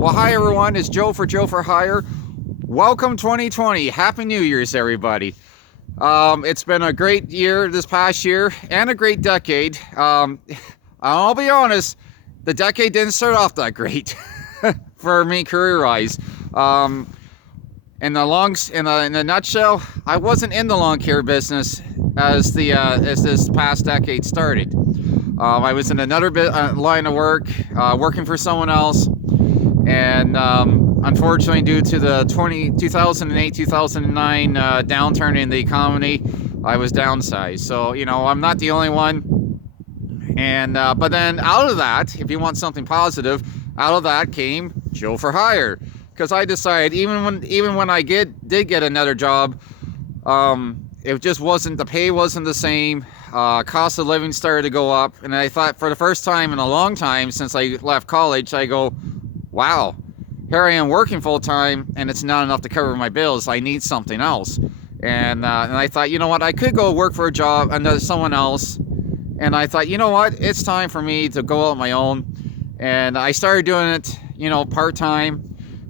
Well, hi everyone, it's Joe for Joe for Hire. Welcome 2020. Happy New Year's, everybody. It's been a great year this past year and a great decade. I'll be honest, the decade didn't start off that great for me career-wise. In the nutshell, I wasn't in the lawn care business as this past decade started. I was in another line of work, working for someone else, and unfortunately, due to the 2008-2009 downturn in the economy, I was downsized. So, I'm not the only one. And but then out of that, if you want something positive, out of that came Joe for Hire, because I decided even when I did get another job, it just wasn't, the pay wasn't the same. Cost of living started to go up, and I thought, for the first time in a long time since I left college, I go, wow, here I am working full time and it's not enough to cover my bills. I need something else. And I thought, you know what, I could go work for a job under someone else. And I thought, you know what, it's time for me to go out on my own. And I started doing it, part-time.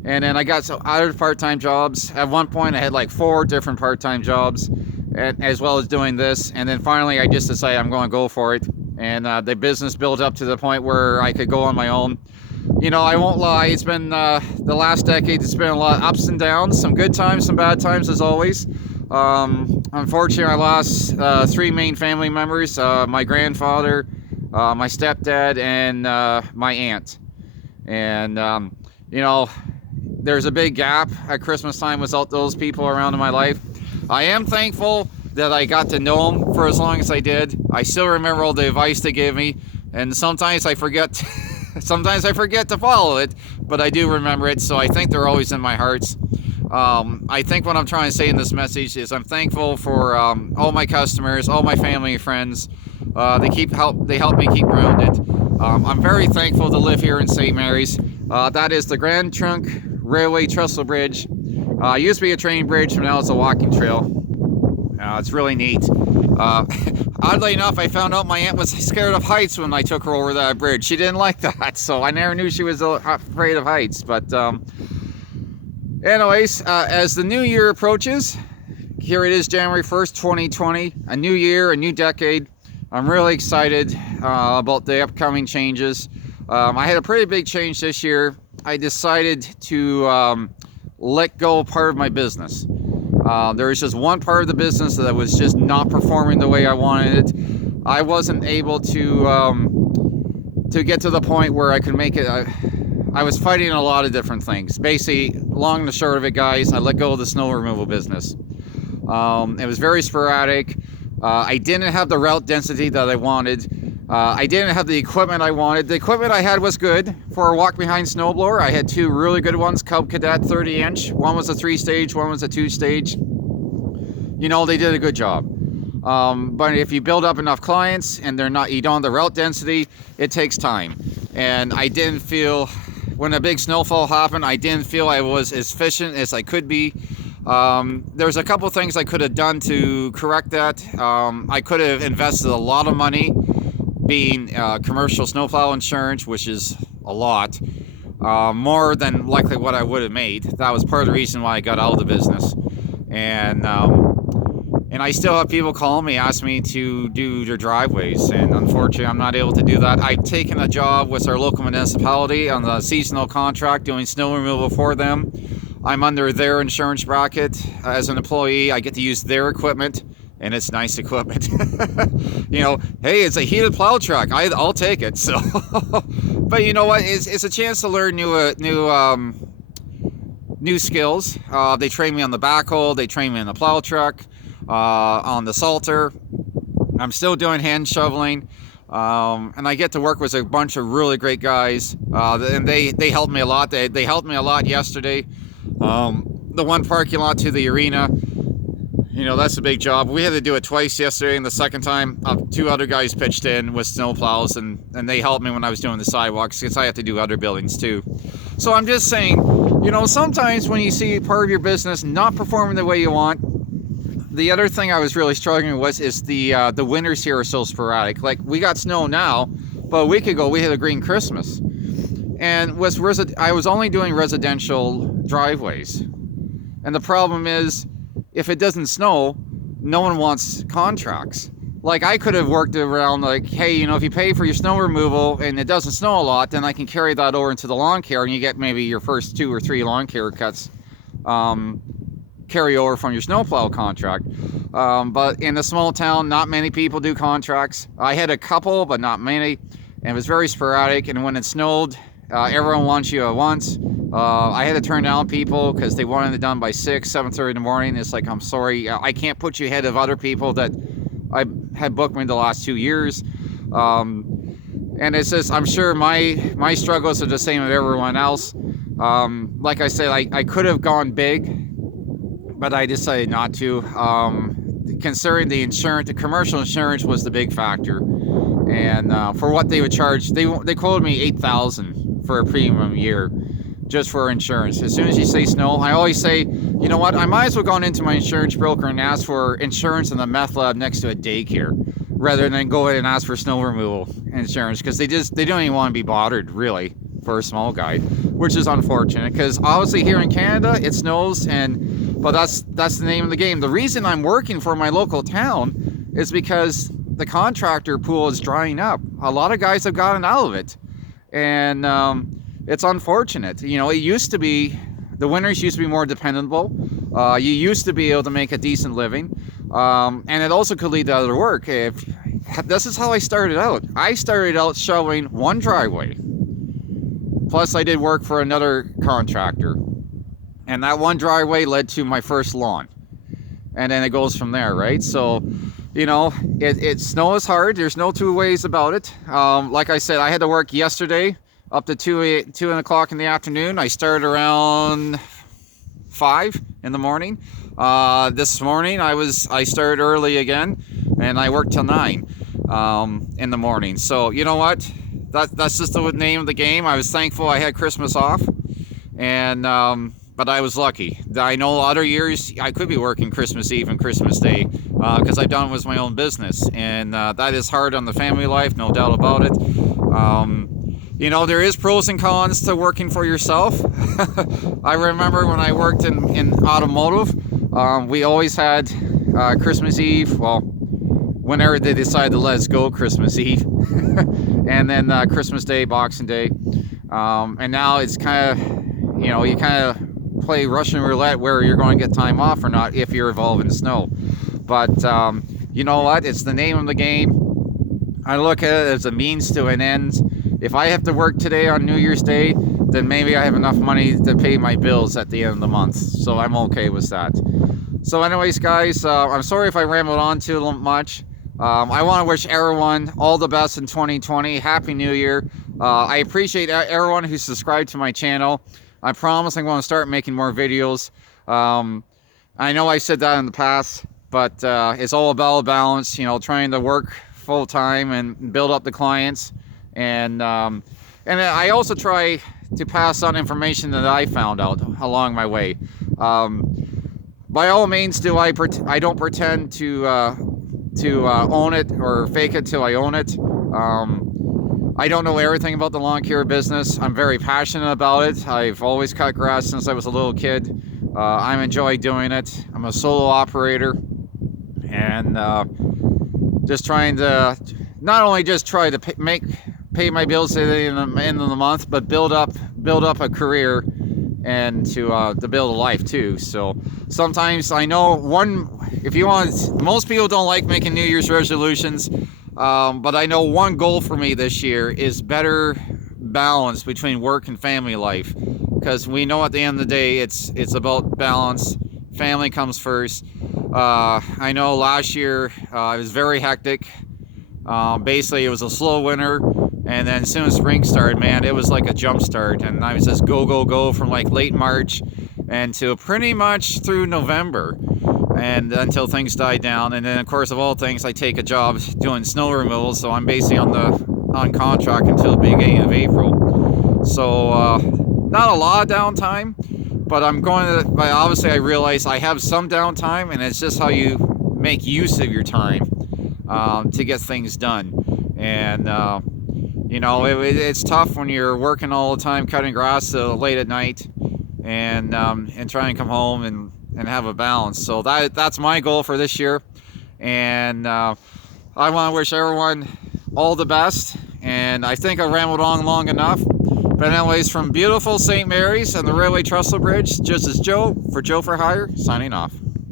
And then I got some other part-time jobs. At one point, I had like 4 different part-time jobs, and as well as doing this. And then finally, I just decided I'm going to go for it. And the business built up to the point where I could go on my own. I won't lie, it's been the last decade, it's been a lot of ups and downs, some good times, some bad times, as always. Unfortunately, I lost 3 main family members, my grandfather, my stepdad, and my aunt. And, there's a big gap at Christmas time without those people around in my life. I am thankful that I got to know them for as long as I did. I still remember all the advice they gave me, and sometimes I forget to follow it, but I do remember it, so I think they're always in my hearts. I think what I'm trying to say in this message is I'm thankful for all my customers, all my family and friends. They help me keep grounded. I'm very thankful to live here in St. Mary's. That is the Grand Trunk Railway Trestle Bridge. It used to be a train bridge, but now it's a walking trail. It's really neat. Oddly enough, I found out my aunt was scared of heights when I took her over that bridge. She didn't like that, so I never knew she was afraid of heights. But anyways, as the new year approaches, here it is, January 1st, 2020, a new year, a new decade. I'm really excited about the upcoming changes. I had a pretty big change this year. I decided to let go of part of my business. There was just one part of the business that was just not performing the way I wanted it. I wasn't able to get to the point where I could make it. I was fighting a lot of different things. Basically, long and the short of it, guys, I let go of the snow removal business. It was very sporadic. I didn't have the route density that I wanted. I didn't have the equipment I wanted. The equipment I had was good for a walk-behind snowblower. I had 2 really good ones, Cub Cadet 30-inch. One was a 3-stage, one was a 2-stage. They did a good job. But if you build up enough clients and you don't have the route density, it takes time. And I didn't feel, when a big snowfall happened, I didn't feel I was as efficient as I could be. There's a couple things I could have done to correct that. I could have invested a lot of money being commercial snowplow insurance, which is a lot, more than likely what I would have made. That was part of the reason why I got out of the business. And I still have people calling me, asking me to do their driveways, and unfortunately I'm not able to do that. I've taken a job with our local municipality on the seasonal contract doing snow removal for them. I'm under their insurance bracket as an employee. I get to use their equipment, and it's nice equipment. Hey, it's a heated plow truck. I'll take it. So, but you know what? It's a chance to learn new skills. They train me on the backhoe. They train me on the plow truck, on the salter. I'm still doing hand shoveling. And I get to work with a bunch of really great guys. And they helped me a lot. They helped me a lot yesterday. The one parking lot to the arena, that's a big job. We had to do it twice yesterday, and the second time, 2 other guys pitched in with snow plows, and they helped me when I was doing the sidewalks, because I have to do other buildings too. So I'm just saying, sometimes when you see part of your business not performing the way you want, the other thing I was really struggling with is the winters here are so sporadic. Like, we got snow now, but a week ago we had a green Christmas. And I was only doing residential driveways. And the problem is, if it doesn't snow, no one wants contracts. Like, I could have worked around, like, hey, you know, if you pay for your snow removal and it doesn't snow a lot, then I can carry that over into the lawn care, and you get maybe your first 2 or 3 lawn care cuts carry over from your snowplow contract. But in a small town, not many people do contracts. I had a couple, but not many, and it was very sporadic. And when it snowed, everyone wants you at once. I had to turn down people because they wanted it done by 7:30 in the morning. It's like, I'm sorry, I can't put you ahead of other people that I had booked me the last 2 years. And it's just, I'm sure my struggles are the same as everyone else. Like I said, I could have gone big, but I decided not to. Considering the insurance, the commercial insurance was the big factor. And for what they would charge, they quoted me $8,000 for a premium year just for insurance. As soon as you say snow, I always say, you know what, I might as well go into my insurance broker and ask for insurance in the meth lab next to a daycare, rather than go ahead and ask for snow removal insurance, because they don't even want to be bothered, really, for a small guy, which is unfortunate, because obviously here in Canada it snows, but that's the name of the game. The reason I'm working for my local town is because the contractor pool is drying up. A lot of guys have gotten out of it, and it's unfortunate. You know, it used to be, the winters used to be more dependable. You used to be able to make a decent living, and it also could lead to other work. This is how I started out. I started out showing one driveway. Plus, I did work for another contractor, and that one driveway led to my first lawn, and then it goes from there, right? So, you know, snow is hard. There's no two ways about it. Like I said, I had to work yesterday up to 2 o'clock in the afternoon. I started around 5 in the morning. This morning I started early again, and I worked till 9 in the morning. So you know what? That's just the name of the game. I was thankful I had Christmas off, and but I was lucky. I know other years I could be working Christmas Eve and Christmas Day because I've done it with my own business, and that is hard on the family life, no doubt about it. You know, there is pros and cons to working for yourself. I remember when I worked in automotive, we always had Christmas Eve, well, whenever they decided to let us go Christmas Eve, and then Christmas Day, Boxing Day, and now it's kind of, you know, you kind of play Russian roulette where you're going to get time off or not if you're involved in snow. But you know what, it's the name of the game. I look at it as a means to an end. If I have to work today on New Year's Day, then maybe I have enough money to pay my bills at the end of the month. So I'm okay with that. So anyways, guys, I'm sorry if I rambled on too much. I want to wish everyone all the best in 2020. Happy New Year. I appreciate everyone who subscribed to my channel. I promise I'm going to start making more videos. I know I said that in the past, but it's all about balance, you know, trying to work full time and build up the clients. And I also try to pass on information that I found out along my way. By all means, I don't pretend to own it or fake it till I own it. I don't know everything about the lawn care business. I'm very passionate about it. I've always cut grass since I was a little kid. I enjoy doing it. I'm a solo operator, and just trying to not only just try to pay my bills at the end of the month, but build up a career and to build a life too. So sometimes I know most people don't like making New Year's resolutions, but I know one goal for me this year is better balance between work and family life, because we know at the end of the day it's about balance. Family comes first. I know last year it was very hectic. Basically, it was a slow winter, and then as soon as spring started, man, it was like a jump start, and I was just go from like late March and to pretty much through November, and until things died down. And then, of course, of all things, I take a job doing snow removal, so I'm basically on contract until the beginning of April. So not a lot of downtime, but obviously I realize I have some downtime, and it's just how you make use of your time to get things done. And You know, it's tough when you're working all the time cutting grass late at night, and try and come home and have a balance. So that's my goal for this year, and I want to wish everyone all the best. And I think I rambled on long enough. But anyways, from beautiful St. Mary's and the Railway Trestle Bridge, this is Joe for Joe for Hire, signing off.